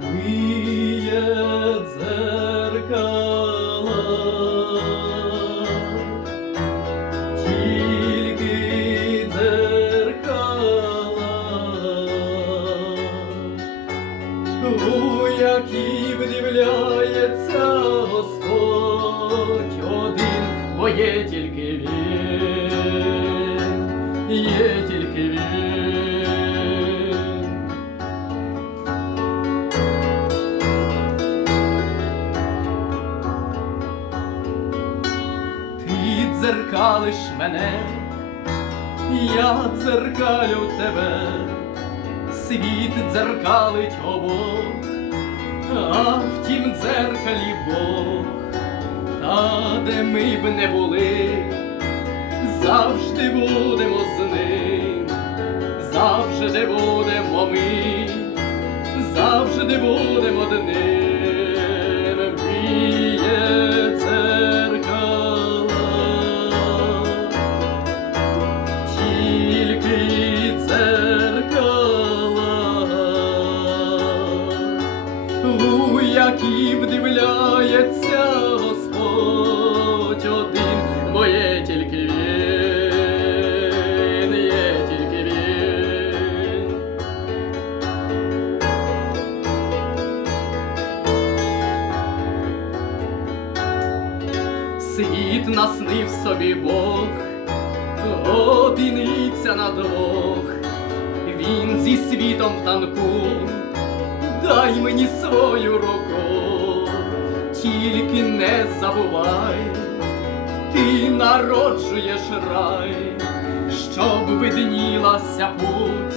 Миє тільки дзеркала, які вдивляється Господь. Один, бо Ти дзеркалиш мене, я дзеркалю тебе, світ дзеркалить обох, а в тім дзеркалі Бог, та де ми б не були, завжди будемо з ним, завжди будемо ми, завжди будемо одним. Міє дзеркала, тільки дзеркала, у які вдивляється Світ наснив собі Бог, одиниця на двох, він зі світом в танку, дай мені свою руку, тільки не забувай, ти народжуєш рай, щоб виднілася путь,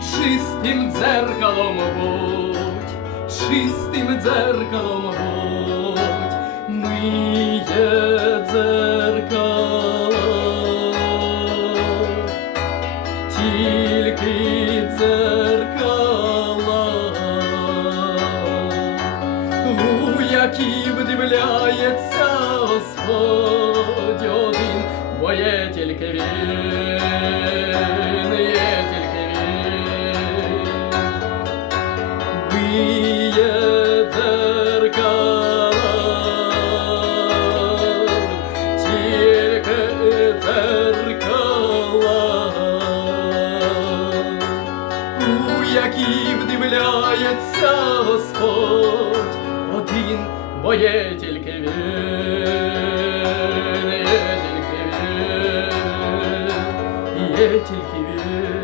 чистим дзеркалом будь, чистим дзеркалом будь, миє дзеркало, тільки дзеркала, у які які вдивляється Господь, один бо є тільки він, є тільки він, є тільки він.